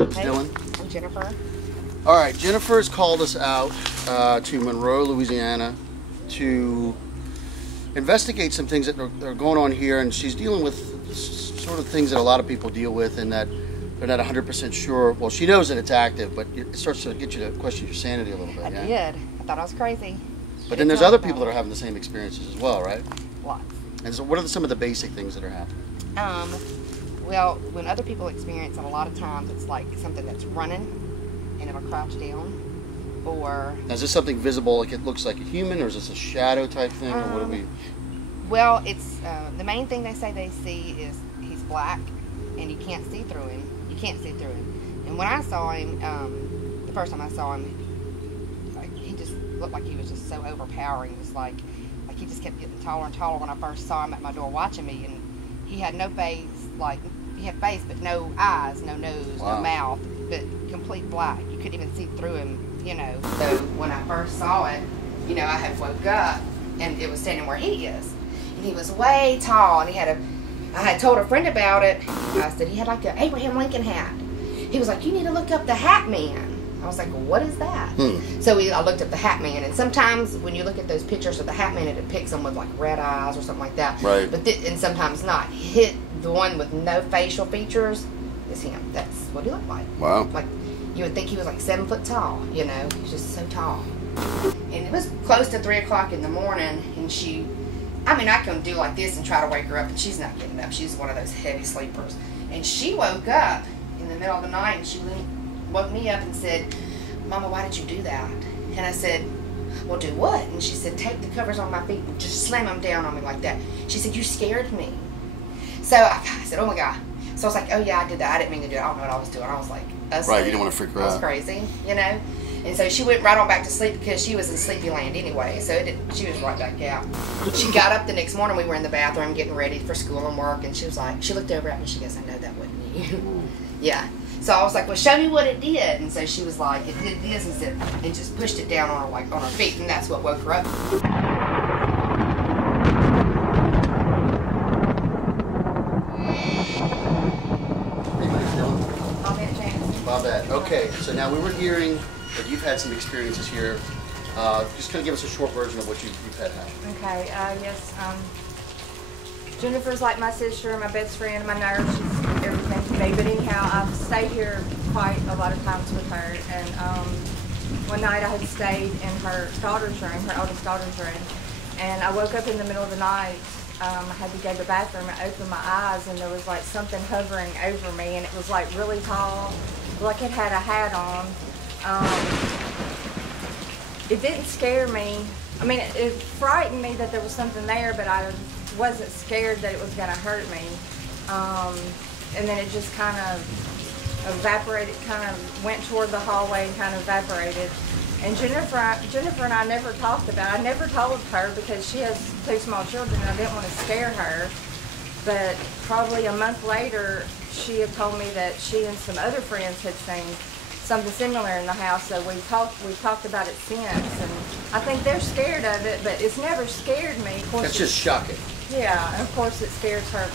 Hey, Dylan? I'm Jennifer. All right, Jennifer's called us out to Monroe, Louisiana to investigate some things that are going on here, and she's dealing with sort of things that a lot of people deal with, and that they're not 100% sure. Well, she knows that it's active, but it starts to get you to question your sanity a little bit. I did. I thought I was crazy. But then there's other people that are having the same experiences as well, right? Lots. And so what are some of the basic things that are happening? Well, when other people experience it, a lot of times it's like something that's running and it'll crouch down. Or... Now, is this something visible, like it looks like a human, or is this a shadow type thing, or what do we... Well, it's the main thing they say they see is he's black and you can't see through him. You can't see through him. And when I saw him, the first time I saw him, he just looked like he was just so overpowering. It was like he just kept getting taller and taller when I first saw him at my door watching me. And he had no face, like, he had face but no eyes, no nose, no mouth, but complete black. You couldn't even see through him, you know. So when I first saw it, you know, I had woke up and it was standing where he is. And he was way tall, and he had I had told a friend about it. I said he had like an Abraham Lincoln hat. He was like, you need to look up the Hat Man. I was like, well, what is that? So I looked up the Hat Man, and sometimes when you look at those pictures of the Hat Man, it depicts him with like red eyes or something like that. Right. But and sometimes not. The one with no facial features is him. That's what he looked like. Wow. Like you would think he was like 7 foot tall. You know, he was just so tall. And it was close to 3 o'clock in the morning, and I mean, I can do like this and try to wake her up, and she's not getting up. She's one of those heavy sleepers. And she woke up in the middle of the night, and she woke me up and said, Mama, why did you do that? And I said, well, do what? And she said, take the covers on my feet and just slam them down on me like that. She said, you scared me. So I said, oh my God. So I was like, oh yeah, I did that. I didn't mean to do it. I don't know what I was doing. I was like, right, you didn't want to freak her out. I was crazy, you know? And so she went right on back to sleep because she was in sleepy land anyway. So she was right back out. She got up the next morning. We were in the bathroom getting ready for school and work. And she was like, she looked over at me. She goes, I know that wasn't you. Yeah. So I was like, well, show me what it did. And so she was like, it did this and just pushed it down on her, like on her feet. And that's what woke her up. Bobette. Okay, so now we were hearing that you've had some experiences here. Just kind of give us a short version of what you've had happen. Okay, yes. Jennifer's like my sister, my best friend, my nurse. She's everything to me. But anyhow, I've stayed here quite a lot of times with her. And one night I had stayed in her daughter's room, her oldest daughter's room. And I woke up in the middle of the night. I had to go to the bathroom and open my eyes, and there was like something hovering over me, and it was like really tall, like it had a hat on. It didn't scare me. I mean, it frightened me that there was something there, but I wasn't scared that it was going to hurt me. And then it just kind of evaporated, kind of went toward the hallway and kind of evaporated. And Jennifer and I never talked about it. I never told her because she has 2 small children and I didn't want to scare her. But probably a month later, she had told me that she and some other friends had seen something similar in the house. So we've talked about it since. And I think they're scared of it, but it's never scared me. Of course, that's just shocking. Yeah, and of course it scares her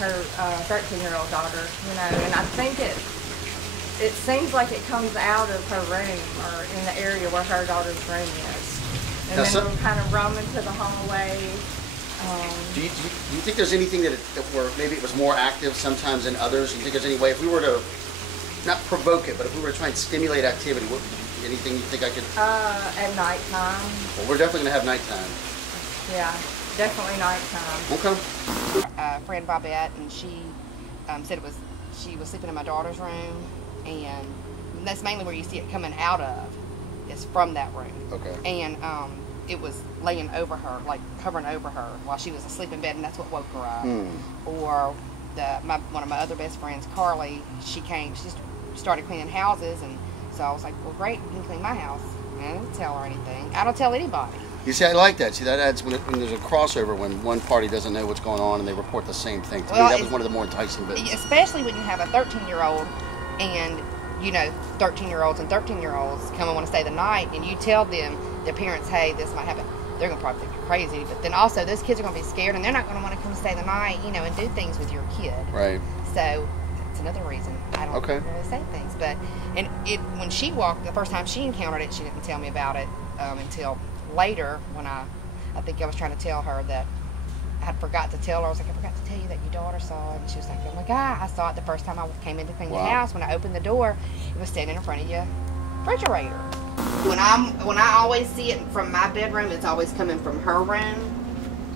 13-year-old daughter, you know. And I think it seems like it comes out of her room or in the area where her daughter's room is. And now then we're kind of roaming to the hallway. Do you think there's anything that maybe it was more active sometimes than others? Do you think there's any way, if we were to, not provoke it, but if we were to try and stimulate activity, anything you think I could? At nighttime. Well, we're definitely going to have nighttime. Yeah, definitely nighttime. Okay. Friend Bobette, and she said she was sleeping in my daughter's room. And that's mainly where you see it coming out of, is from that room. Okay. And it was laying over her, like hovering over her while she was asleep in bed, and that's what woke her up. Or one of my other best friends, Carly, she started cleaning houses, and so I was like, well, great, you can clean my house. And I didn't tell her anything. I don't tell anybody. You see, I like that. See, that adds when there's a crossover, when one party doesn't know what's going on and they report the same thing. To me, that was one of the more enticing bits. Especially when you have a 13-year-old and, you know, 13-year-olds and 13-year-olds come and want to stay the night, and you tell them, their parents, hey, this might happen. They're going to probably think you're crazy. But then also, those kids are going to be scared, and they're not going to want to come stay the night, you know, and do things with your kid. Right. So It's another reason I don't Okay. really say things. But and when she walked, the first time she encountered it, she didn't tell me about it until later when I think I was trying to tell her that I forgot to tell her. I was like, I forgot to tell you that your daughter saw it. And she was like, oh my God, I saw it the first time I came in to clean the house. When I opened the door, it was standing in front of your refrigerator. When I always see it from my bedroom, it's always coming from her room.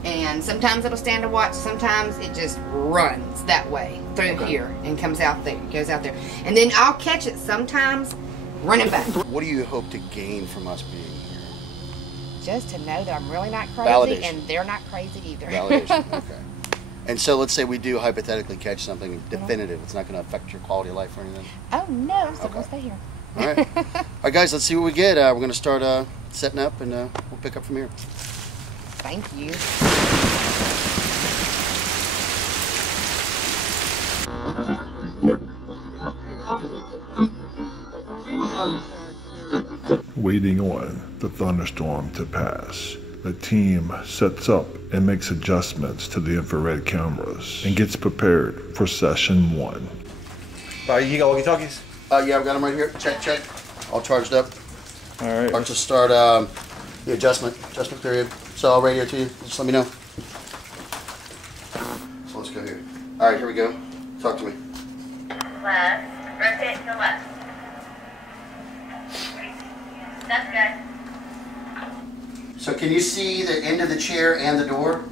And sometimes it'll stand to watch. Sometimes it just runs that way through here and comes out there, goes out there. And then I'll catch it sometimes running back. What do you hope to gain from us being here? Just to know that I'm really not crazy Validation. and they're not crazy either. Validation. Okay. And so let's say we do hypothetically catch something definitive. It's not going to affect your quality of life or anything? Oh, no. So we'll stay here. All right. All right, guys, let's see what we get. We're going to start setting up, and we'll pick up from here. Thank you. Waiting on the thunderstorm to pass, the team sets up and makes adjustments to the infrared cameras and gets prepared for session 1. You got walkie-talkies? Yeah, I've got them right here. Check. All charged up. All right. About to start the adjustment period. So I'll radio to you. Just let me know. So let's go here. All right, here we go. Talk to me. Left. Rotate to the left. That's good. So can you see the end of the chair and the door?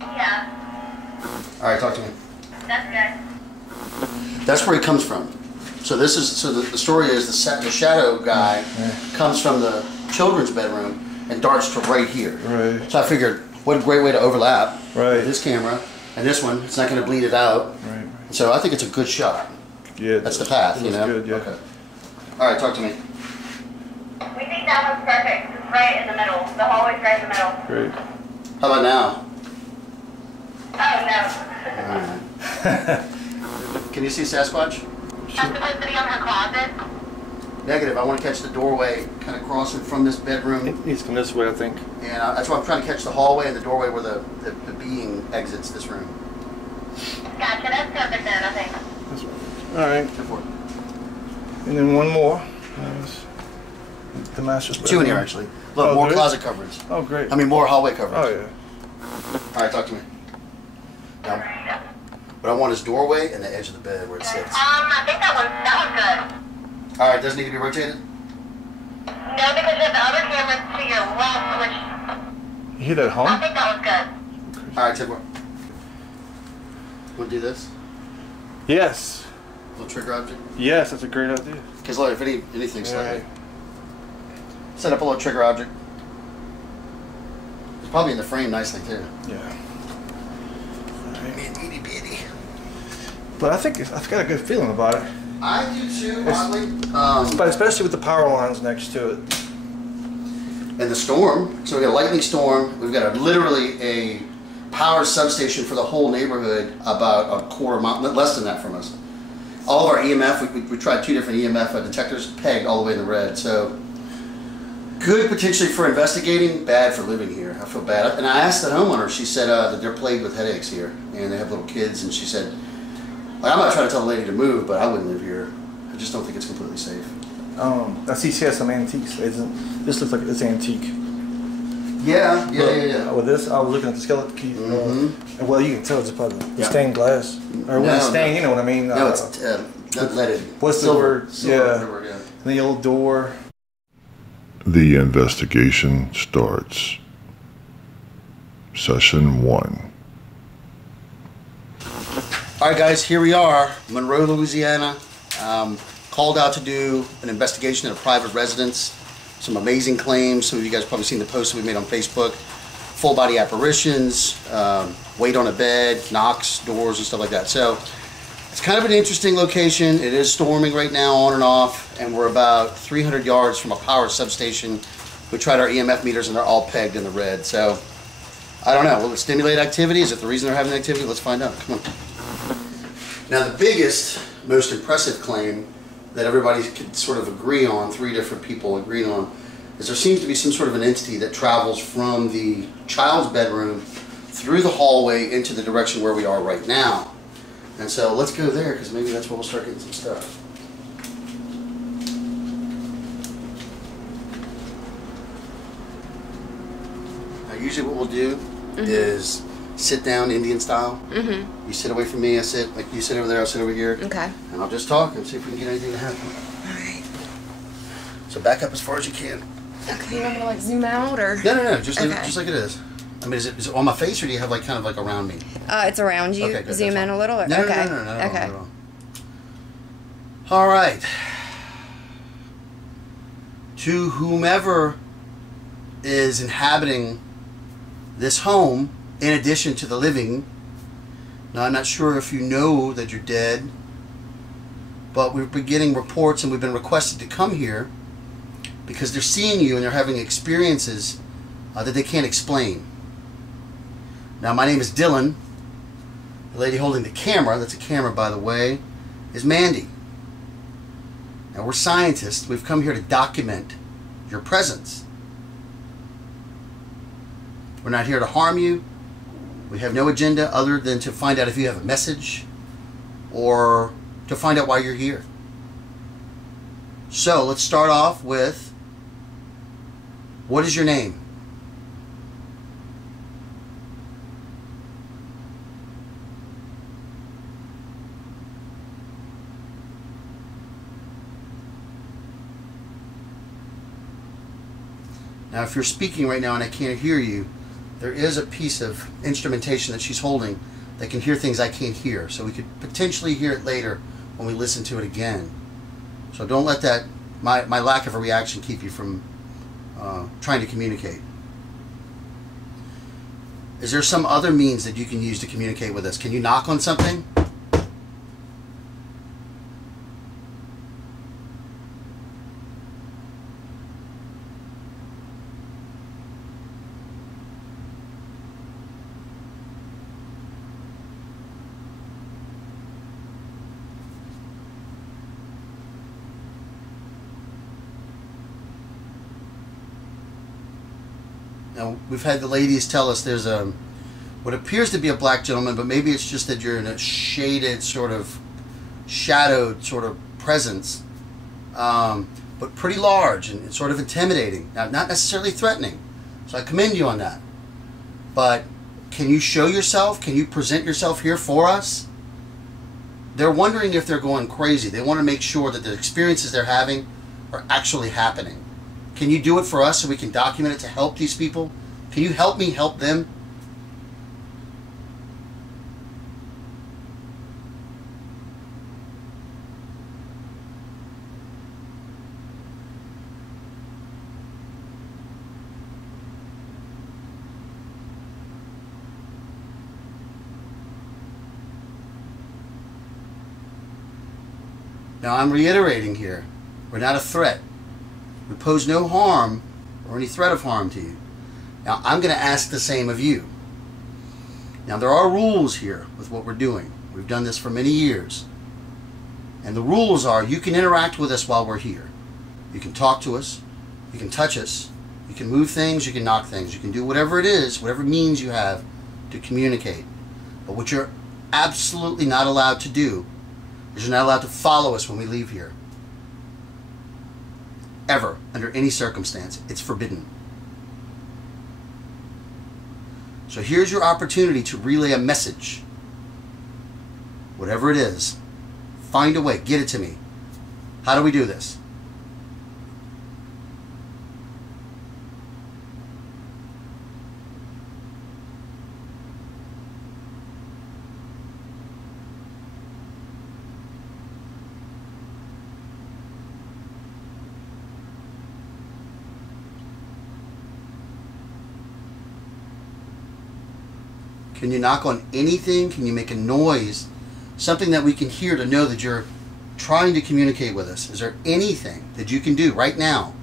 Yeah. All right, talk to me. That's good. That's where he comes from. So the story is the shadow guy comes from the children's bedroom and darts to right here. Right. So I figured, what a great way to overlap Right. this camera and this one. It's not going to bleed it out. Right. So I think it's a good shot. Yeah. That's the path, you know? Good, yeah. Okay. All right, talk to me. We think that one's perfect. It's right in the middle. The hallway's right in the middle. Great. How about now? Oh, no. Can you see Sasquatch? That's supposed to be on her closet. Negative. I want to catch the doorway kind of crossing from this bedroom. It needs to come this way, I think. And that's why I'm trying to catch the hallway and the doorway where the being exits this room. Gotcha. That's perfect then, I think. This way. All right. Go for it. And then one more. The master's bedroom. Two in here, actually. Look, Oh, more there is? closet coverage. Oh, great. I mean, more hallway coverage. Oh, yeah. All right, talk to me. Now, what I want is doorway and the edge of the bed where it sits. I think that one's good. All right, doesn't need to be rotated? No, because you have the other cameras to your left, which You hear that I hum? think that was good. All right, Tim. Want to do this? Yes. Little trigger object? Yes, that's a great idea. Because look, if anything slightly. Right. Set up a little trigger object. It's probably in the frame nicely, too. Yeah. Man, itty bitty. But I think I've got a good feeling about it. I do too, It's- oddly. But especially with the power lines next to it. And the storm. So we got a lightning storm. We've got literally a power substation for the whole neighborhood about a quarter mile, less than that from us. All of our EMF, we tried 2 different EMF detectors, pegged all the way in the red. So good potentially for investigating, bad for living here. I feel bad. And I asked the homeowner, she said that they're plagued with headaches here and they have little kids. And she said, like, I'm not trying to tell the lady to move, but I wouldn't live here. I just don't think it's completely safe. I see she has some antiques. This looks like it's antique. Yeah. With this, I was looking at the skeleton key. Well, you can tell it's probably Yeah. stained glass. Or when it's stained, you know what I mean? No, it's not leaded. What's the Silver, word? silver, yeah. And the old door. The investigation starts. Session 1. All right, guys, here we are, Monroe, Louisiana. Called out to do an investigation at a private residence. Some amazing claims. Some of you guys have probably seen the posts we made on Facebook. Full body apparitions, weight on a bed, knocks, doors, and stuff like that. So it's kind of an interesting location. It is storming right now, on and off, and we're about 300 yards from a power substation. We tried our EMF meters, and they're all pegged in the red. So I don't know. Will it stimulate activity? Is it the reason they're having activity? Let's find out. Come on. Now, the biggest, most impressive claim that everybody could sort of agree on, 3 different people agreed on, is there seems to be some sort of an entity that travels from the child's bedroom through the hallway into the direction where we are right now. And so let's go there, because maybe that's where we'll start getting some stuff. Now, usually what we'll do is sit down Indian style. You sit away from me, I sit, like you sit over there, I'll sit over here. Okay. And I'll just talk and see if we can get anything to happen. Alright. So back up as far as you can. Okay, you want me to like zoom out or? No, just, leave it, Okay. just like it is. I mean, is it on my face, or do you have like kind of like around me? It's around you. Okay, good, Zoom that's in fine. a little? Or? No, Okay. no, Okay. no. All right. To whomever is inhabiting this home, in addition to the living, now I'm not sure if you know that you're dead, but we've been getting reports and we've been requested to come here because they're seeing you and they're having experiences that they can't explain. Now, my name is Dylan. The lady holding the camera, that's a camera by the way, is Mandy. Now, we're scientists. We've come here to document your presence. We're not here to harm you. We have no agenda other than to find out if you have a message or to find out why you're here. So, let's start off with, what is your name? Now, if you're speaking right now and I can't hear you, there is a piece of instrumentation that she's holding that can hear things I can't hear. So we could potentially hear it later when we listen to it again. So don't let that, my lack of a reaction, keep you from trying to communicate. Is there some other means that you can use to communicate with us? Can you knock on something? Now, we've had the ladies tell us there's what appears to be a black gentleman, but maybe it's just that you're in a shaded, sort of shadowed sort of presence, but pretty large and sort of intimidating. Now, not necessarily threatening, so I commend you on that. But can you show yourself? Can you present yourself here for us? They're wondering if they're going crazy. They want to make sure that the experiences they're having are actually happening. Can you do it for us so we can document it to help these people? Can you help me help them? Now, I'm reiterating here, we're not a threat. We pose no harm or any threat of harm to you. Now, I'm going to ask the same of you. Now, there are rules here with what we're doing. We've done this for many years. And the rules are, you can interact with us while we're here. You can talk to us. You can touch us. You can move things. You can knock things. You can do whatever it is, whatever means you have to communicate. But what you're absolutely not allowed to do is you're not allowed to follow us when we leave here. Ever, under any circumstance. It's forbidden. So here's your opportunity to relay a message. Whatever it is, find a way, get it to me. How do we do this? Can you knock on anything? Can you make a noise? Something that we can hear to know that you're trying to communicate with us. Is there anything that you can do right now?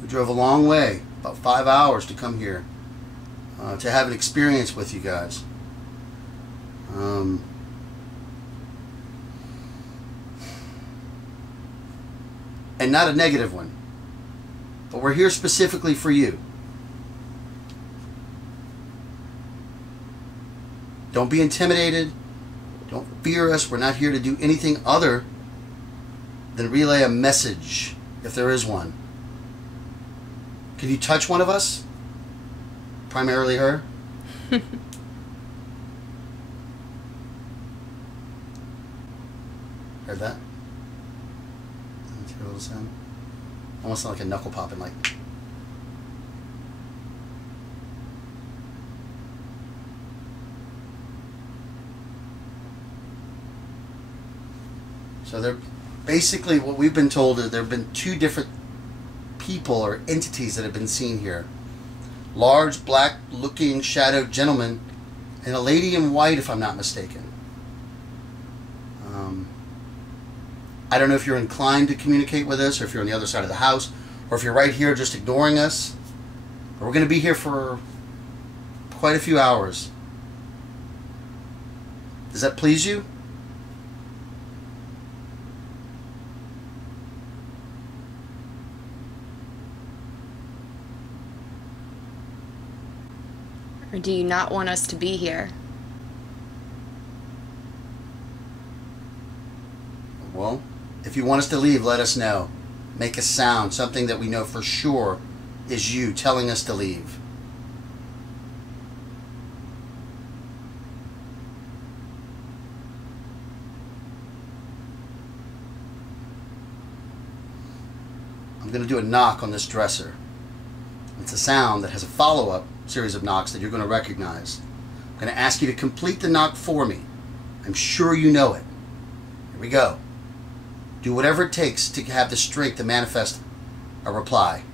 We drove a long way, about 5 hours to come here. to have an experience with you guys. And not a negative one, but we're here specifically for you. Don't be intimidated. Don't fear us. We're not here to do anything other than relay a message, if there is one. Can you touch one of us? Primarily her? Heard that? Let's hear a little sound. Almost like a knuckle popping, like. So they're basically, what we've been told is there have been two different people or entities that have been seen here. Large, black-looking, shadowed gentleman and a lady in white, if I'm not mistaken. I don't know if you're inclined to communicate with us, or if you're on the other side of the house, or if you're right here just ignoring us. But we're going to be here for quite a few hours. Does that please you? Or do you not want us to be here? Well, if you want us to leave, let us know. Make a sound, something that we know for sure is you telling us to leave. I'm going to do a knock on this dresser. It's a sound that has a follow-up series of knocks that you're going to recognize. I'm going to ask you to complete the knock for me. I'm sure you know it. Here we go. Do whatever it takes to have the strength to manifest a reply.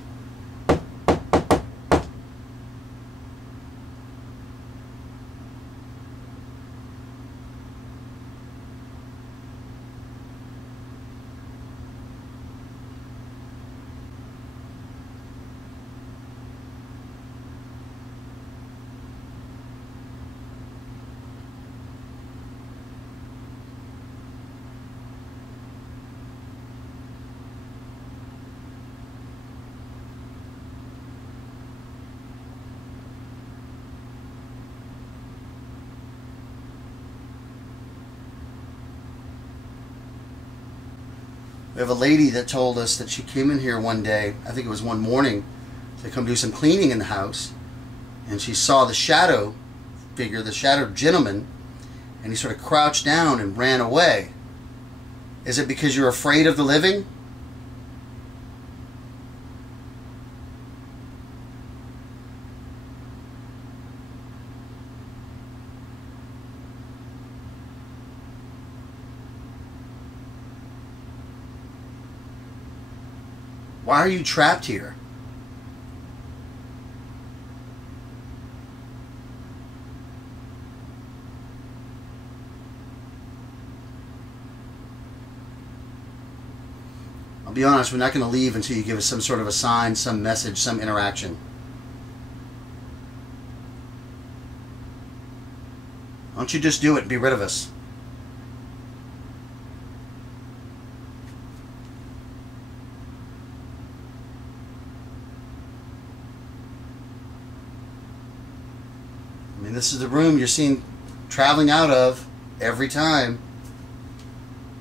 We have a lady that told us that she came in here one day, I think it was one morning, to come do some cleaning in the house, and she saw the shadow figure, the shadowed gentleman, and he sort of crouched down and ran away. Is it because you're afraid of the living? Why are you trapped here? I'll be honest, we're not going to leave until you give us some sort of a sign, some message, some interaction. Why don't you just do it and be rid of us? I mean, this is the room you're seen traveling out of every time.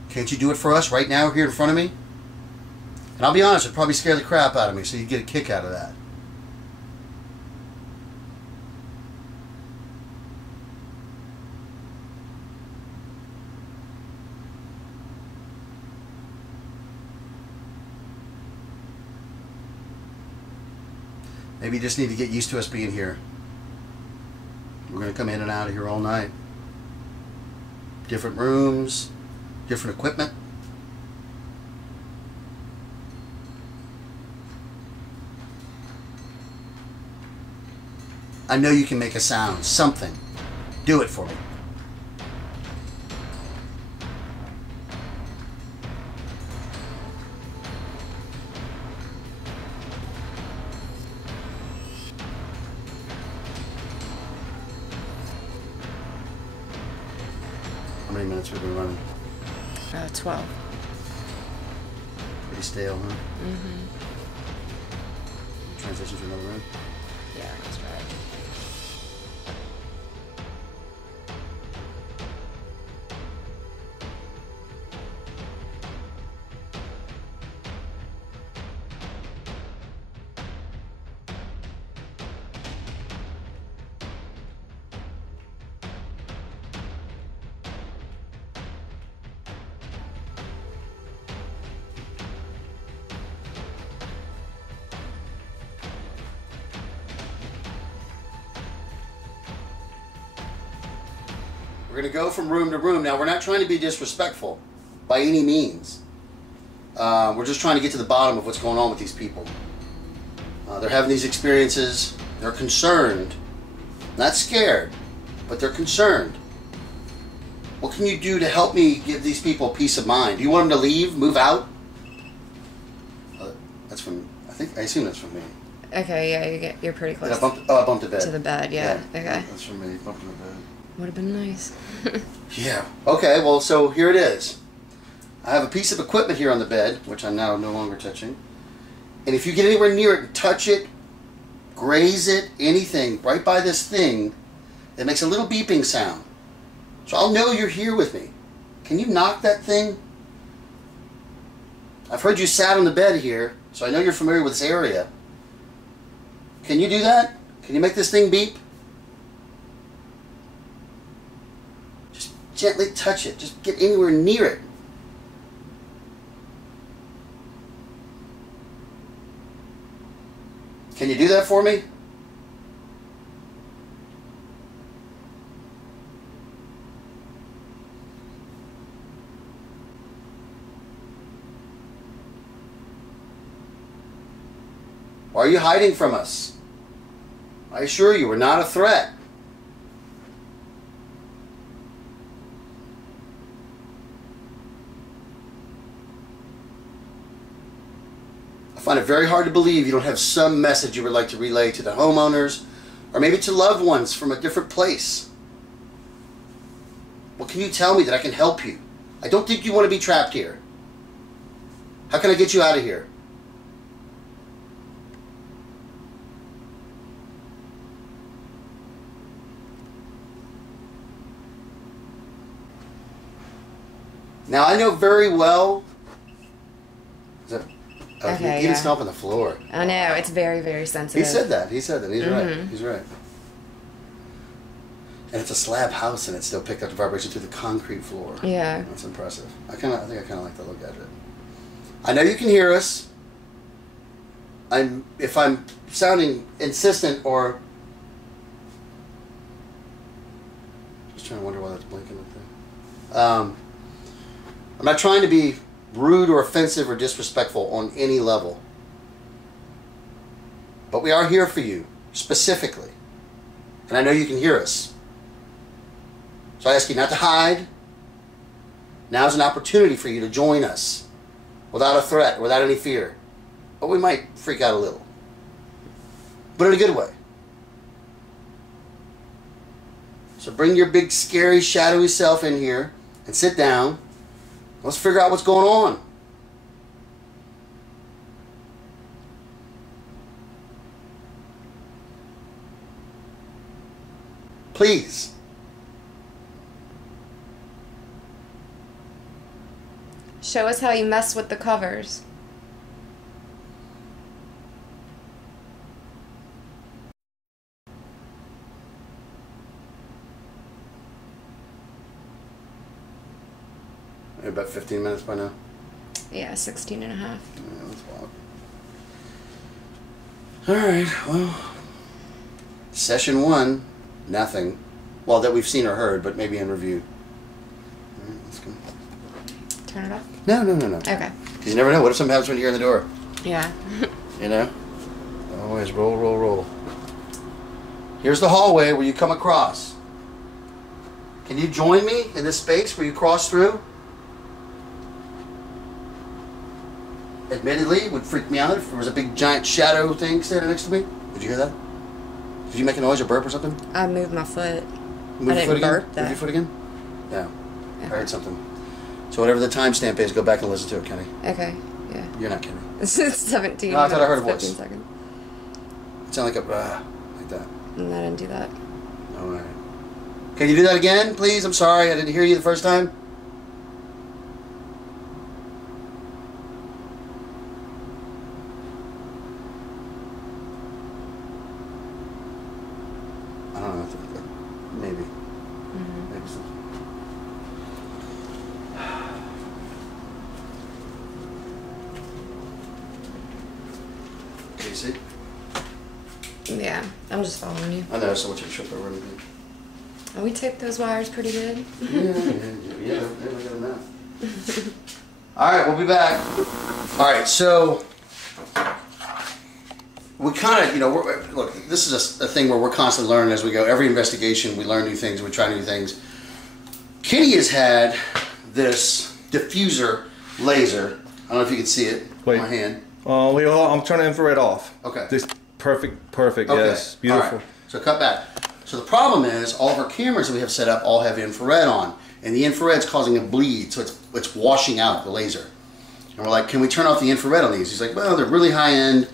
Can't you do it for us right now here in front of me? And I'll be honest, it'd probably scare the crap out of me, so you'd get a kick out of that. Maybe you just need to get used to us being here. We're going to come in and out of here all night. Different rooms, different equipment. I know you can make a sound, something. Do it for me. many minutes we've been running? 12. Pretty stale, huh? Mm-hmm. Transition to another room? Yeah, that's right. We're going to go from room to room. Now, we're not trying to be disrespectful by any means. We're just trying to get to the bottom of what's going on with these people. They're having these experiences. They're concerned. Not scared, but they're concerned. What can you do to help me give these people peace of mind? Do you want them to leave, move out? That's from, I assume that's from me. Okay, yeah, you're pretty close. I bumped the bed. To the bed, yeah. Okay. That's from me, bumping the bed. Would have been nice. Yeah. Okay, well, so here it is. I have a piece of equipment here on the bed, which I'm now no longer touching. And if you get anywhere near it and touch it, graze it, anything, right by this thing, it makes a little beeping sound. So I'll know you're here with me. Can you knock that thing? I've heard you sat on the bed here, so I know you're familiar with this area. Can you do that? Can you make this thing beep? Just gently touch it. Just get anywhere near it. Can you do that for me? Why are you hiding from us? I assure you, we're not a threat. I find it very hard to believe you don't have some message you would like to relay to the homeowners or maybe to loved ones from a different place. What can you tell me that I can help you? I don't think you want to be trapped here. How can I get you out of here? Now I know very well. Okay, even stomp on the floor. I know, it's very, very sensitive. He said that. He's right. Mm-hmm. He's right. And it's a slab house, and it still picked up the vibration through the concrete floor. Yeah. That's impressive. I think I kind of like the look at it. I know you can hear us. If I'm sounding insistent or just trying to wonder why that's blinking up there. I'm not trying to be rude or offensive or disrespectful on any level. But we are here for you, specifically. And I know you can hear us. So I ask you not to hide. Now's an opportunity for you to join us without a threat, without any fear. But we might freak out a little. But in a good way. So bring your big, scary, shadowy self in here and sit down. Let's figure out what's going on. Please. Show us how you mess with the covers. About 15 minutes by now. Yeah, 16 and a half. Yeah, that's wild. Alright, well. Session 1, nothing. Well, that we've seen or heard, but maybe in review. Alright, let's go. Turn it off? No. Okay. Because you never know. What if something happens when you're in the door? Yeah. You know? Always roll. Here's the hallway where you come across. Can you join me in this space where you cross through? Admittedly, it would freak me out if there was a big giant shadow thing standing next to me. Did you hear that? Did you make a noise or burp or something? I moved my foot. Move I your didn't foot again? burp that. Move your foot again? Yeah. I heard something. So whatever the timestamp is, go back and listen to it, Kenny. Okay. Yeah. You're not Kenny. It's 17. No, I thought I heard a minutes, voice. 15 seconds. It sounded like a like that. And I didn't do that. All right. Can you do that again, please? I'm sorry, I didn't hear you the first time. I don't know. Maybe. Mm-hmm. Maybe so. Can you see? Yeah, I'm just following you. I know, so much of a trip over everything. Oh, we taped those wires pretty good. Yeah, we got enough. All right, we'll be back. All right, so we kind of, look, this is a thing where we're constantly learning as we go. Every investigation, we learn new things, we try new things. Kitty has had this diffuser laser. I don't know if you can see it Wait. in my hand. I'm turning infrared off. Okay. This perfect. Okay. Yes, beautiful. All right. So cut back. So the problem is all of our cameras that we have set up all have infrared on, and the infrared's causing a bleed, so it's washing out the laser. And we're like, can we turn off the infrared on these? He's like, well, they're really high end,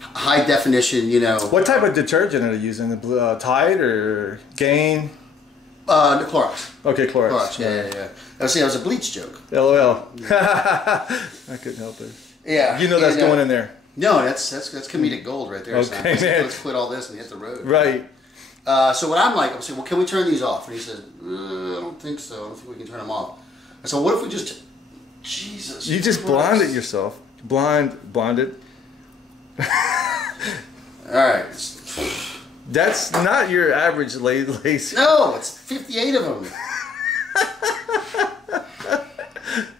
high definition, What type of detergent are they using? The Tide or Gain? The Clorox. Okay, Clorox. Clorox. Yeah. See, that was a bleach joke. LOL. I couldn't help it. Yeah. You know that's going in there. No, that's comedic gold right there. Okay, son. man. Let's quit all this and hit the road. Right. So what I'm saying, well, can we turn these off? And he says, I don't think so. I don't think we can turn them off. I said, what if we just, Jesus. You just Christ. blinded yourself. Blinded. All right. That's not your average laser. No, it's 58 of them.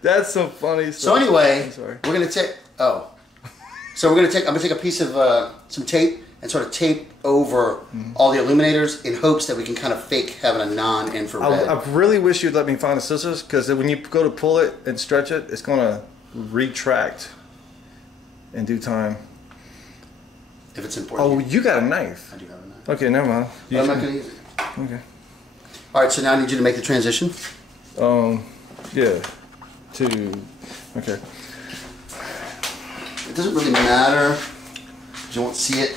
That's some funny stuff. So anyway, I'm sorry. we're gonna take. I'm gonna take a piece of some tape and sort of tape over all the illuminators in hopes that we can kind of fake having a non-infrared. I really wish you'd let me find the scissors, because when you go to pull it and stretch it, it's gonna retract in due time. If it's important. Oh, you got a knife. I do have a knife. Okay, never mind. But I'm not gonna use it. Okay. All right, so now I need you to make the transition. Yeah. Okay. It doesn't really matter. You won't see it.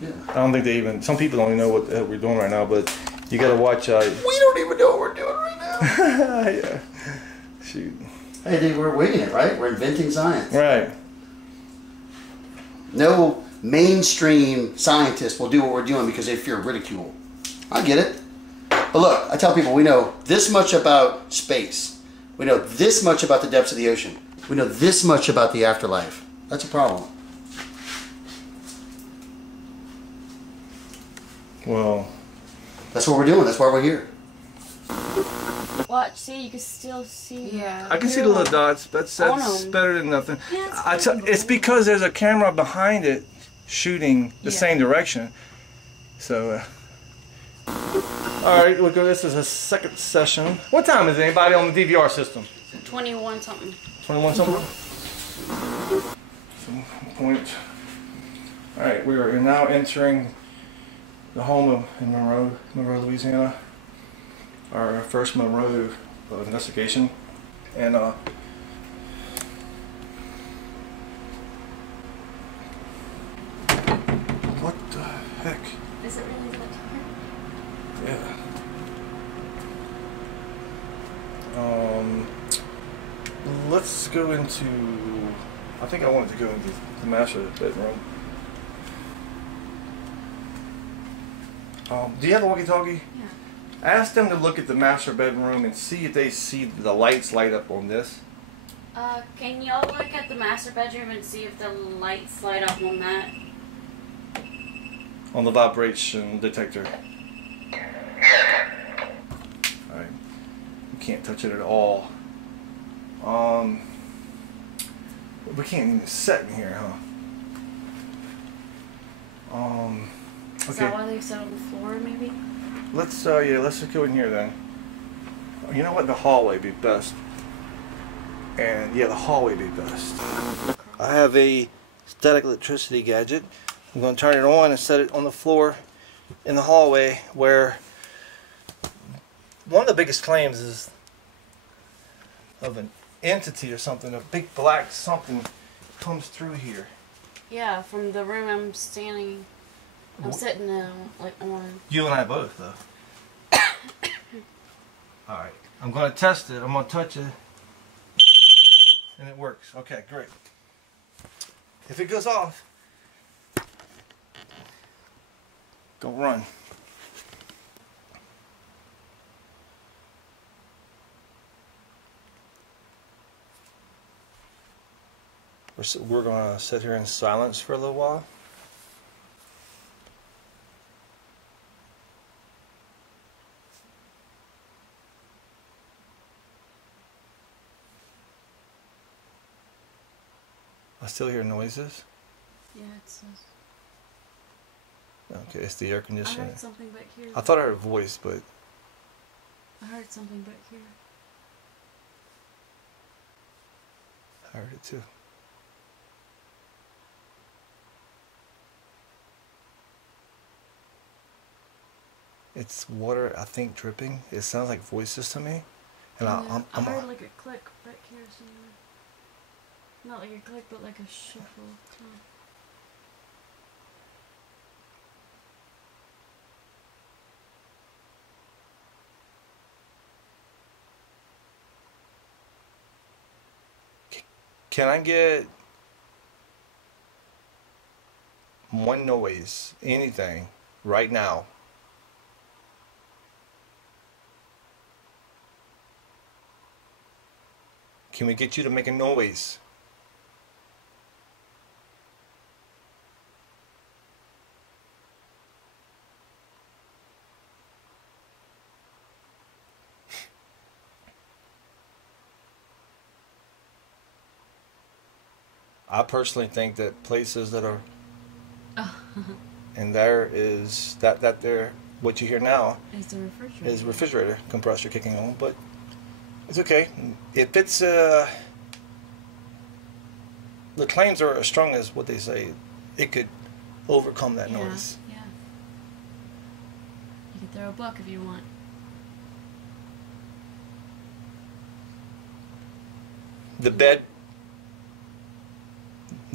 Yeah. I don't think they even. Some people don't even know what the hell we're doing right now, but you gotta watch. We don't even know what we're doing right now. Yeah. Shoot. Hey, dude, we're winging it, right? We're inventing science. Right. No mainstream scientist will do what we're doing because they fear ridicule. I get it. But look, I tell people we know this much about space. We know this much about the depths of the ocean. We know this much about the afterlife. That's a problem. Well. That's what we're doing. That's why we're here. Watch, see, you can still see. Yeah. I can see the little dots. That's better than nothing. It's because there's a camera behind it shooting the same direction. So, all right, look, this is a second session. What time is anybody on the DVR system? 21 something. 21 something? Point. All right, we are now entering the home in Monroe, Louisiana. Our first Monroe investigation, and what the heck? Is it really that Yeah. Let's go into. I think I wanted to go into the master bedroom. Do you have a walkie-talkie? Yeah. Ask them to look at the master bedroom and see if they see the lights light up on this. Can y'all look at the master bedroom and see if the lights light up on that? On the vibration detector. Alright. You can't touch it at all. We can't even sit in here, huh? Is that why they sit on the floor, maybe? Let's just go in here then. You know what? The hallway be best. And yeah, the hallway be best. I have a static electricity gadget. I'm going to turn it on and set it on the floor in the hallway, where one of the biggest claims is of an entity or something. A big black something comes through here. Yeah, from the room I'm sitting in, like on. You and I both, though. All right, I'm going to test it. I'm going to touch it, and it works. Okay, great. If it goes off, go run. We're going to sit here in silence for a little while. I still hear noises. Yeah, it says. Okay, it's the air I conditioning. heard something back here. I thought I heard a voice, but I heard something back here. I heard it too. It's water, I think, dripping. It sounds like voices to me. And Yeah, I I'm heard like a click back here somewhere. Not like a click, but like a shuffle. Oh. Can I get one noise, anything, right now? Can we get you to make a noise? I personally think that places that are, and there is that there, what you hear now It's the refrigerator. is refrigerator compressor kicking on, but it's okay. If it's the claims are as strong as what they say, it could overcome that noise. Yeah. You can throw a buck if you want. The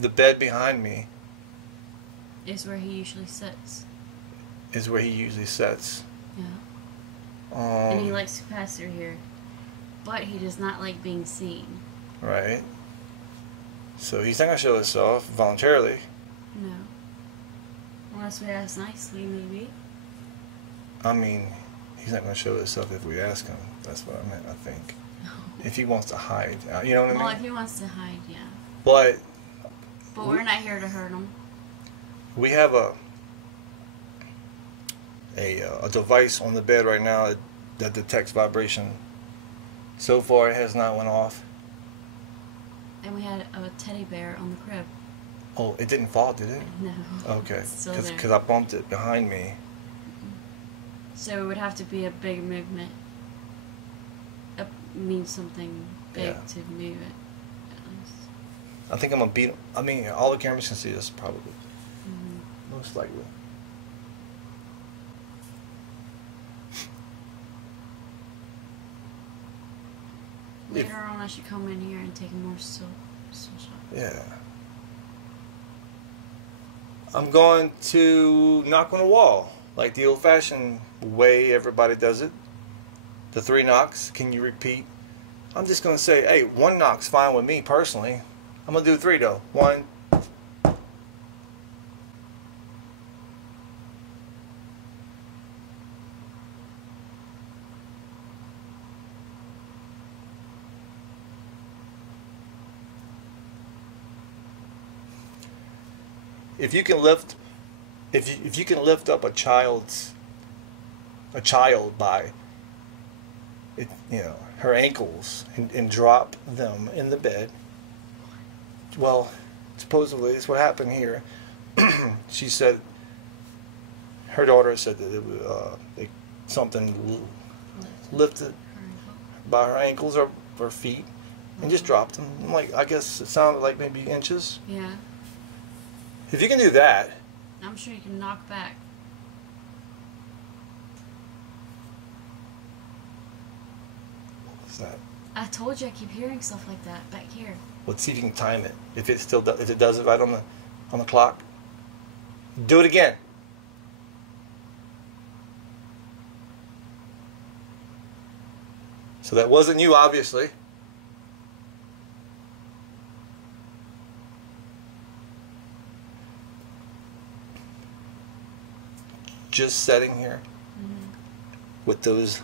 bed behind me Is where he usually sits. is where he usually sits. Yeah. And he likes to pass through here. But he does not like being seen. Right. So he's not gonna show himself voluntarily. No. Unless we ask nicely, maybe. I mean, he's not gonna show himself if we ask him. That's what I meant, I think. If he wants to hide, you know what I mean? Well, if he wants to hide, yeah. But we're not here to hurt him. we have a device on the bed right now that detects vibration. So far, it has not went off. And we had a teddy bear on the crib. Oh, it didn't fall, did it? No. Okay, It's still there. because I bumped it behind me. So it would have to be a big movement. Means something big Yeah. to move it. At least. I think I'm gonna beat him. I mean, all the cameras can see us probably, most likely. Later on, I should come in here and take a more still shot. Yeah. I'm going to knock on the wall, like the old-fashioned way everybody does it. The 3 knocks. Can you repeat? I'm just going to say, hey, 1 knock's fine with me personally. I'm going to do 3 though. 1. If you can lift, if you can lift up a child by, her ankles and drop them in the bed. Well, supposedly it's what happened here. She said her daughter said that something lifted by her ankles or her feet and just dropped them. Like, I guess it sounded like maybe inches. Yeah. If you can do that, I'm sure you can knock back. what was that? I told you I keep hearing stuff like that back here. Let's see if you can time it. If it still if it does it right on the clock. Do it again. So that wasn't you, obviously. Just sitting here with those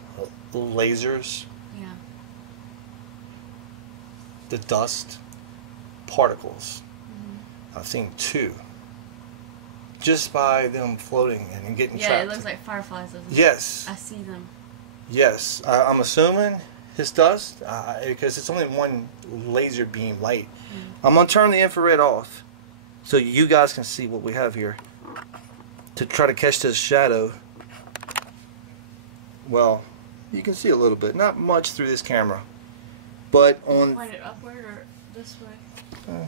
lasers. Yeah. The dust particles. I've seen 2. Just by them floating and getting trapped. Yeah, it looks like fireflies, doesn't it? Yes. I see them. Yes. I'm assuming it's dust because it's only one laser beam light. I'm going to turn the infrared off so you guys can see what we have here to try to catch this shadow. Well, you can see a little bit. Not much through this camera. But on... Point it upward or this way?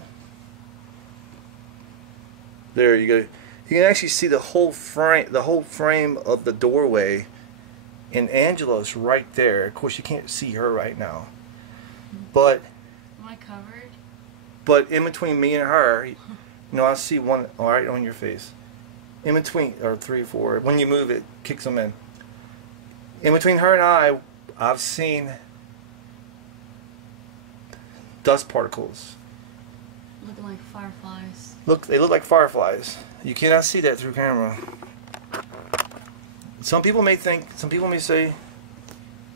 There you go. You can actually see the whole frame of the doorway, and Angela's right there. Of course, you can't see her right now, but Am I covered? But in between me and her, you know, I see one right on your face. In between, or 3 or 4. When you move it, kicks them in. In between her and I've seen dust particles. Looking like fireflies. They look like fireflies. You cannot see that through camera. Some people may say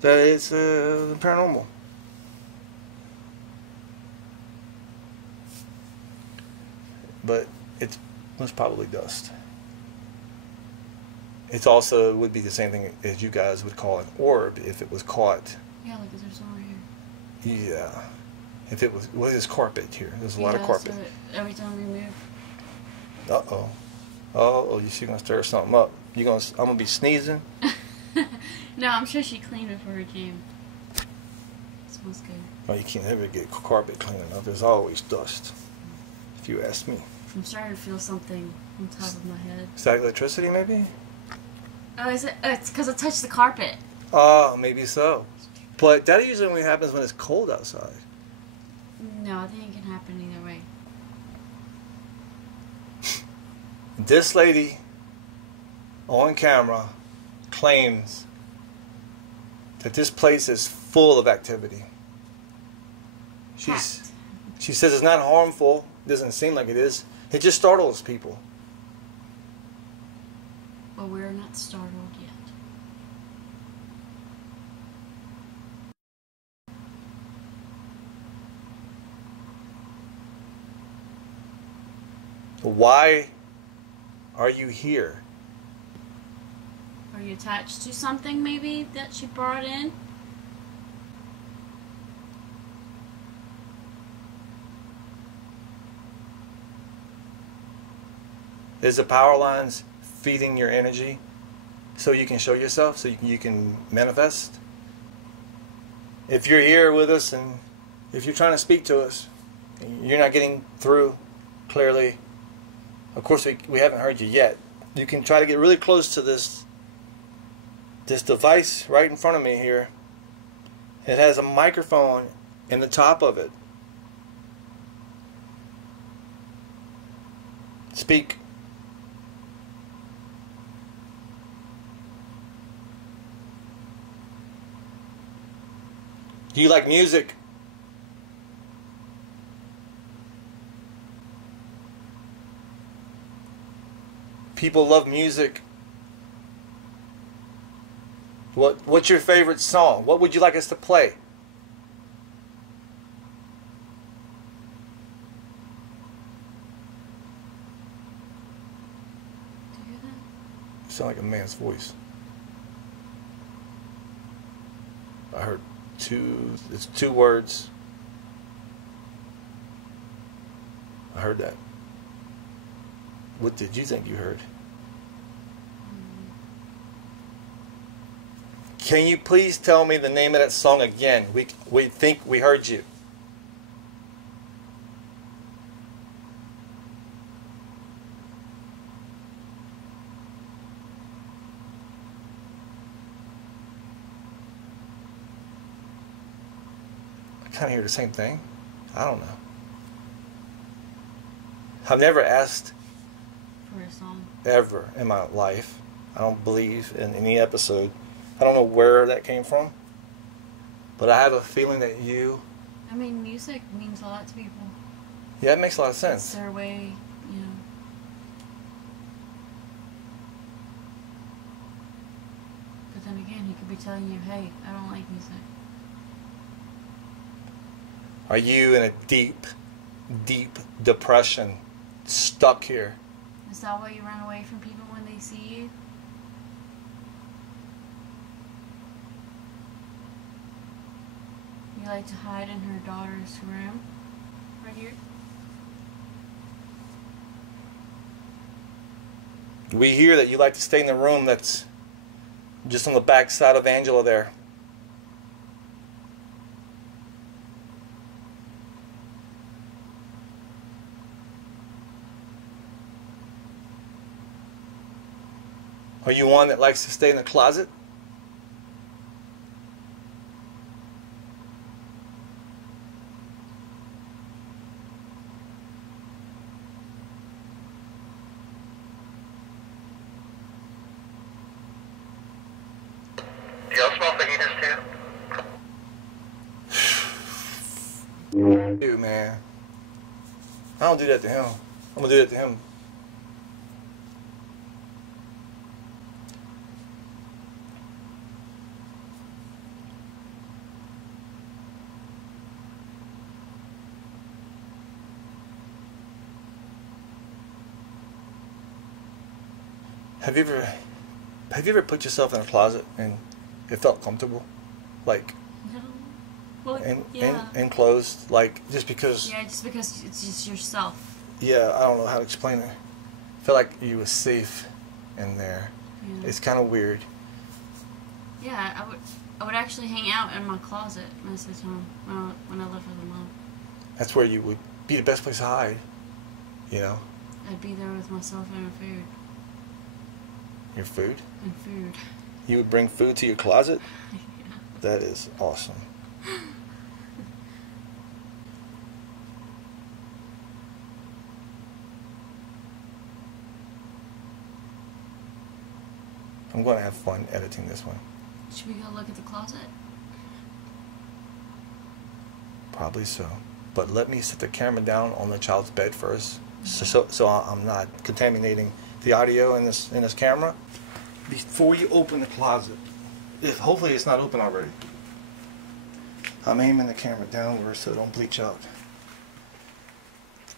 that it's paranormal. But it's most probably dust. It's also would be the same thing as you guys would call an orb if it was caught. Yeah, like there's one right here. Yeah. If it was, well, there's carpet here. There's a lot of carpet. So every time we move. Uh-oh. Oh, you're gonna stir something up. I'm gonna be sneezing. No, I'm sure she cleaned before we came. It smells good. Oh, you can't ever get carpet clean enough. There's always dust. If you ask me. I'm starting to feel something on top of my head. Is that electricity, maybe? Oh, is it? It's because I touched the carpet. Oh, maybe so. But that usually only happens when it's cold outside. No, I think it can happen either way. This lady on camera claims that this place is full of activity. She says it's not harmful. Doesn't seem like it is. It just startles people. But we're not startled yet. Why are you here? Are you attached to something maybe that she brought in? Is the power lines feeding your energy so you can show yourself, so you can manifest? If you're here with us and if you're trying to speak to us, you're not getting through clearly. Of course, we haven't heard you yet. You can try to get really close to this device right in front of me here. It has a microphone in the top of it. Speak. Do you like music? People love music. What's your favorite song? What would you like us to play? Do you hear that? Sound like a man's voice. I heard it's 2 words. I heard that. What did you think you heard? Can you please tell me the name of that song again? We think we heard you. kind of hear the same thing. I don't know. I've never asked For a song. ever in my life. I don't believe in any episode. I don't know where that came from, but I have a feeling that you. I mean, music means a lot to people. Yeah, it makes a lot of It's sense. their way, you know. But then again, he could be telling you, hey, I don't like music. Are you in a deep, deep depression, stuck here? Is that why you run away from people when they see you? You like to hide in her daughter's room? Right here? We hear that you like to stay in the room that's just on the back side of Angela there. Are you one that likes to stay in the closet? Do y'all smell fajitas too? Dude, man. I don't do that to him. I'm gonna do that to him. Have you ever put yourself in a closet and it felt comfortable? Like No. Well, yeah. enclosed, like just because Yeah, just because it's just yourself. yeah, I don't know how to explain it. I felt like you were safe in there. Yeah. It's kind of weird. Yeah, I would actually hang out in my closet most of the time when I lived with my mom. That's where you would be the best place to hide. You know, I'd be there with myself and food. your food. And food. You would bring food to your closet? Yeah. That is awesome. I'm going to have fun editing this one. Should we go look at the closet? Probably so. But let me set the camera down on the child's bed first, so I'm not contaminating the audio in this camera. Before you open the closet, hopefully it's not open already. I'm aiming the camera downward so it don't bleach out.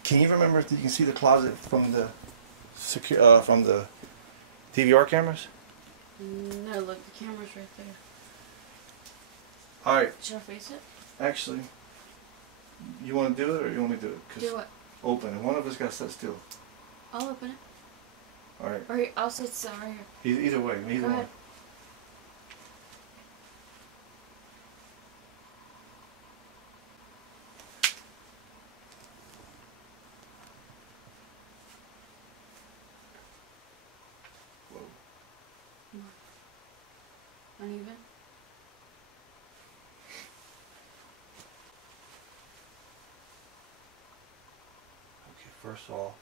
Can you remember if you can see the closet from the DVR cameras? No, look, the camera's right there. All right. Should I face it? Actually, you want to do it or you want me to do it? 'Cause Do what? open it. One of us got to sit still. I'll open it. All right. Or I'll sit still right here. Either way, either Go one. ahead. Whoa. Uneven? Okay, first of all,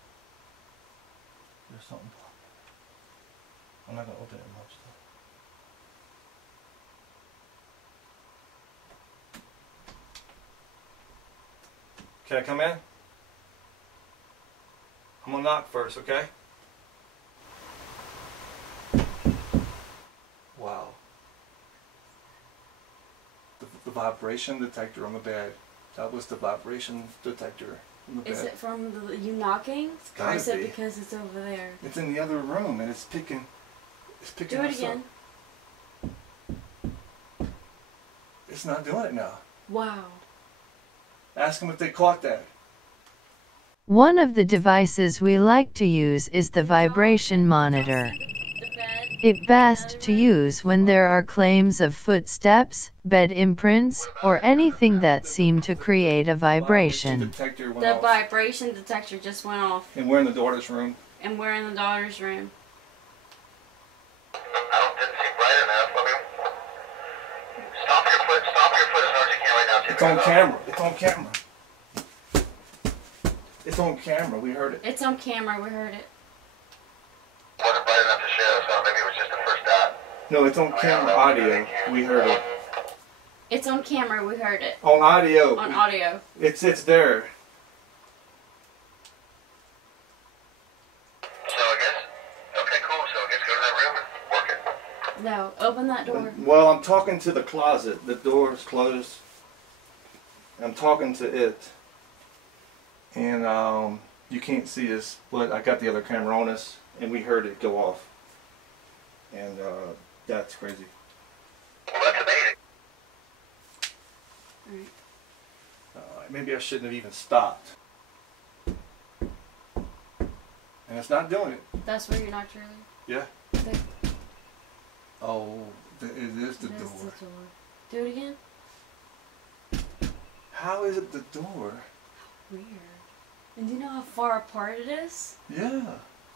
there's something blocking. I'm not going to open it much though. Can I come in? I'm going to knock first, okay? Wow. The vibration detector on the bed. That was the vibration detector on the bed. Is it from you knocking? Or gotta is it be. because it's over there? It's in the other room and it's picking Do it us again. up. It's not doing it now. Wow. Ask them if they caught that. One of the devices we like to use is the vibration monitor. The bed. It's best to use when there are claims of footsteps, bed imprints, or anything that seem to create a vibration. Detector went The off. vibration detector just went off. And we're in the daughter's room. And we're in the daughter's room. Didn't seem bright enough. Okay. Stomp your foot as hard as you can right now, It's on camera. It's on camera. It's on camera. We heard it. It's on camera. We heard it. Wasn't bright enough to show, so maybe it was just the first dot. No, it's on camera audio. We heard it. It's on camera. We heard it. On audio. On audio. It's there. So I guess, okay, cool. So I guess go to that room and work it. No, open that door. Well, I'm talking to the closet. The door is closed. I'm talking to it. And you can't see us, but I got the other camera on us, and we heard it go off. And that's crazy. Well, that's amazing. Alright. Maybe I shouldn't have even stopped. And it's not doing it. That's where you're not really. Yeah. There. Oh, it is the That's door. the door. Do it again. How is it the door? Weird. And do you know how far apart it is? Yeah.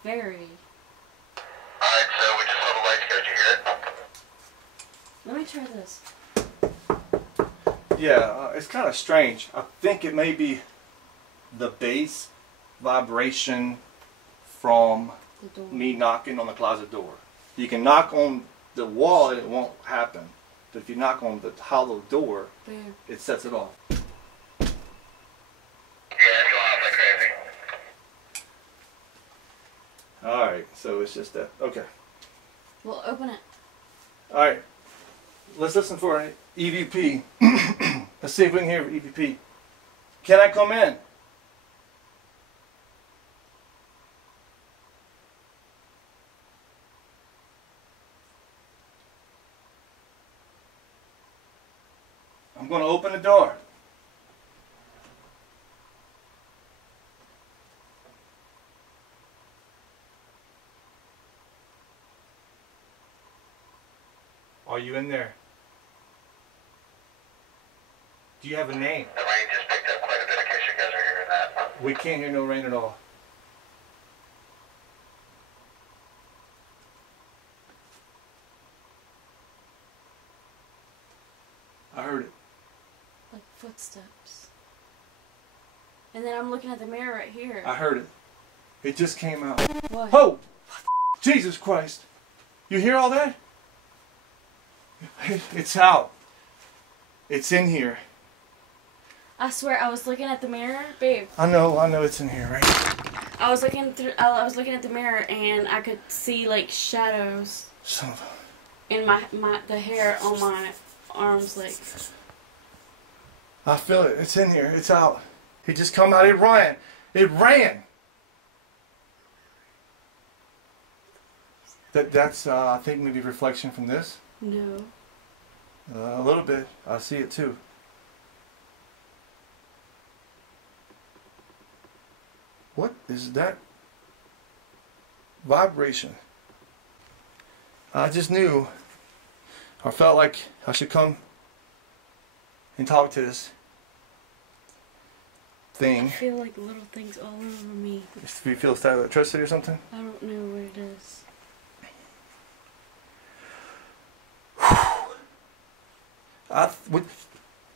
Very. Alright, so we just saw the lights go. Did you hear it? Let me try this. Yeah, it's kind of strange. I think it may be the bass vibration from The door. me knocking on the closet door. You can knock on the wall and it won't happen. But if you knock on the hollow door, There. it sets it off. Yeah, it's going off like crazy. Alright, so it's just that. Okay. Well, open it. Alright. Let's listen for an EVP. Let's see if we can hear EVP. Can I come in? I'm going to open the door. Are you in there? Do you have a name? The rain just picked up quite a bit in case you guys are hearing that. We can't hear no rain at all. I heard it. Like footsteps. And then I'm looking at the mirror right here. I heard it. It just came out. What? Oh! Jesus Christ! You hear all that? It's out. It's in here. I swear, I was looking at the mirror, babe. I know it's in here, right? I was looking at the mirror, and I could see like shadows Son of in the hair on my arms, like. I feel it. It's in here. It's out. It just come out. It ran. It ran. That's I think maybe reflection from this. No. A little bit. I see it too. What is that vibration? I just knew, or felt like I should come and talk to this I thing. feel like little things all over me. Do you feel static electricity or something? I don't know what it is.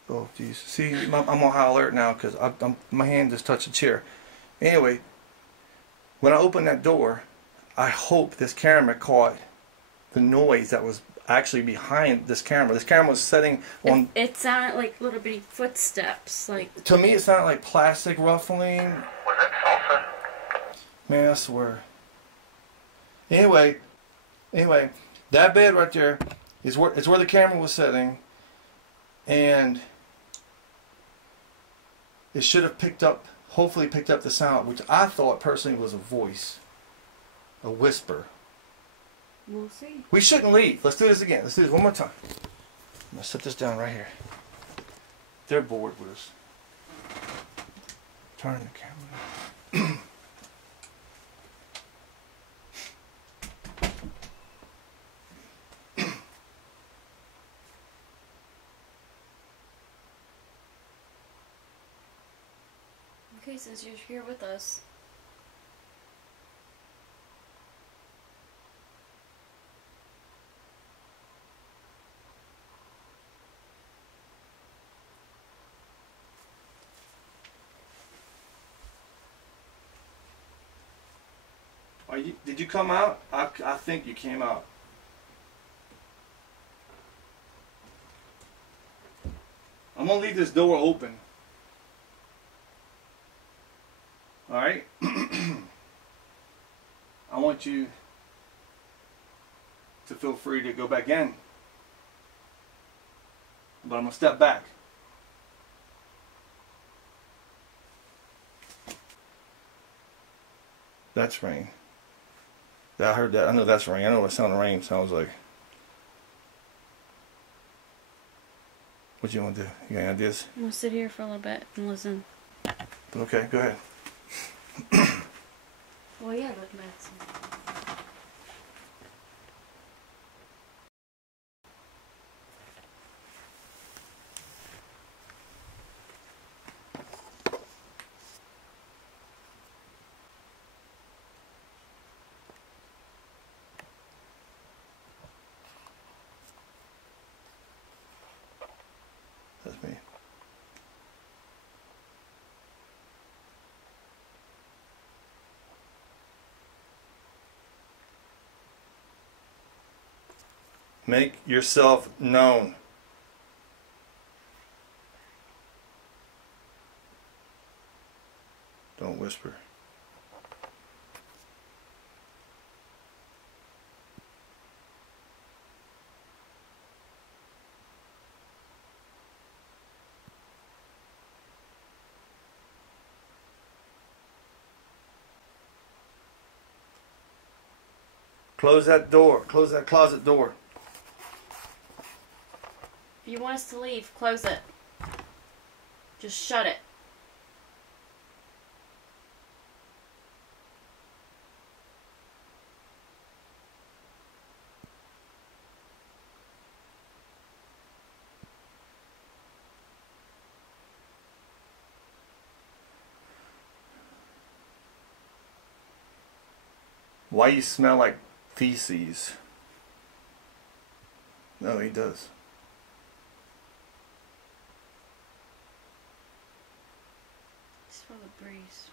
Oh jeez. See, I'm on high alert now because my hand just touched the chair. Anyway, when I opened that door, I hope this camera caught the noise that was actually behind this camera. This camera was setting on. It sounded like little bitty footsteps, like. To me, it sounded like plastic ruffling. Was that salsa? Man, I swear. Anyway, that bed right there is where the camera was setting, and it should have hopefully picked up the sound, which I thought personally was a voice, a whisper. We'll see. We shouldn't leave. Let's do this again. Let's do this one more time. I'm gonna set this down right here. They're bored with us. Turn the camera. Okay, since you're here with us. Did you come out? I think you came out. I'm gonna leave this door open. All right. I want you to feel free to go back in, but I'm gonna step back. That's rain. I heard that. I know that's rain. I know what the sound of rain sounds like. What do you want to do? You got any ideas? I'm gonna sit here for a little bit and listen. Okay, go ahead. Well, yeah, look back. That's me. Make yourself known. Don't whisper. Close that door. Close that closet door. If you want us to leave, close it. Just shut it. Why you smell like feces? No, he does. It's for the breeze.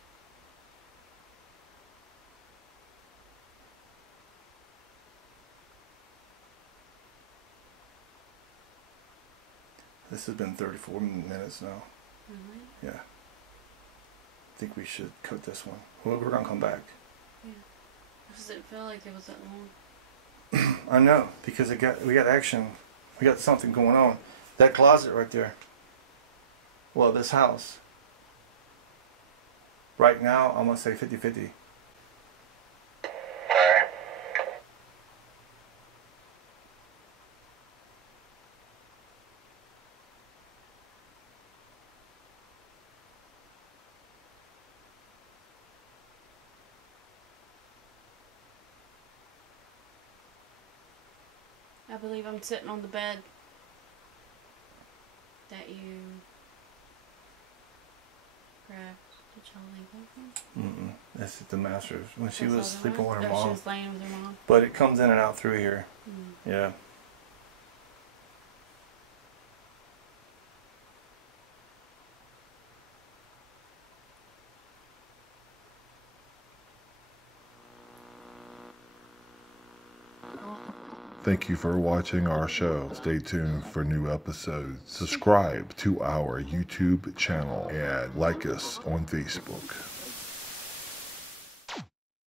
This has been 34 minutes now. Really? Yeah. I think we should cut this one. We're gonna come back. Yeah. Does it feel like it was that long? I know, because we got action. We got something going on. That closet right there. Well, this house. Right now, I'm gonna say 50-50. I believe I'm sitting on the bed that you grabbed. Did y'all leave open? This is the master's. When she That's was all sleeping right? with her Oh, she mom. was laying with her mom. But it comes in and out through here. Yeah. Thank you for watching our show. Stay tuned for new episodes. Subscribe to our YouTube channel and like us on Facebook.